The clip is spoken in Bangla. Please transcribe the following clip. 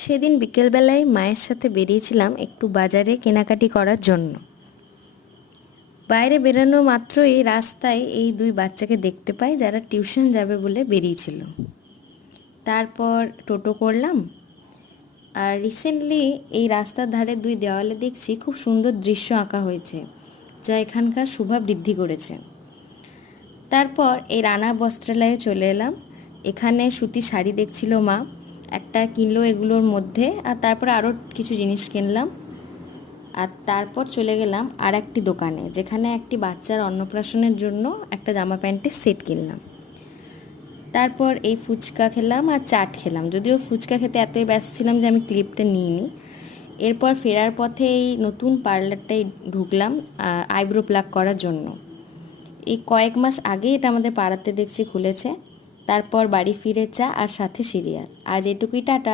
সেদিন বিকেলবেলায় মায়ের সাথে বেরিয়েছিলাম একটু বাজারে কেনাকাটি করার জন্য। বাইরে বেরোনো মাত্রই রাস্তায় এই দুই বাচ্চাকে দেখতে পাই যারা টিউশন যাবে বলে বেরিয়েছিল। তারপর টোটো করলাম। আর রিসেন্টলি এই রাস্তার ধারে দুই দেওয়ালে দেখছি খুব সুন্দর দৃশ্য আঁকা হয়েছে, যা এখানকার শোভা বৃদ্ধি করেছে। তারপর এই রানা বস্ত্রালয়ে চলে এলাম। এখানে সুতির শাড়ি দেখছিল মা, একটা কিনলো এগুলোর মধ্যে, আর তারপর আরও কিছু জিনিস কিনলাম। আর তারপর চলে গেলাম আর একটি দোকানে, যেখানে একটি বাচ্চার অন্নপ্রাশনের জন্য একটা জামা প্যান্টের সেট কিনলাম। তারপর এই ফুচকা খেলাম আর চাট খেলাম, যদিও ফুচকা খেতে এতই ব্যস্ত ছিলাম যে আমি ক্লিপটা নিইনি। এরপর ফেরার পথে এই নতুন পার্লারটায় ঢুকলাম আইব্রো প্লাক করার জন্য। এই কয়েক মাস আগে এটা আমাদের পাড়াতে দেখছি খুলেছে। তারপর বাড়ি ফিরে চা আর সাথে সিরিয়াল। আজ এটুকুই, টাটা।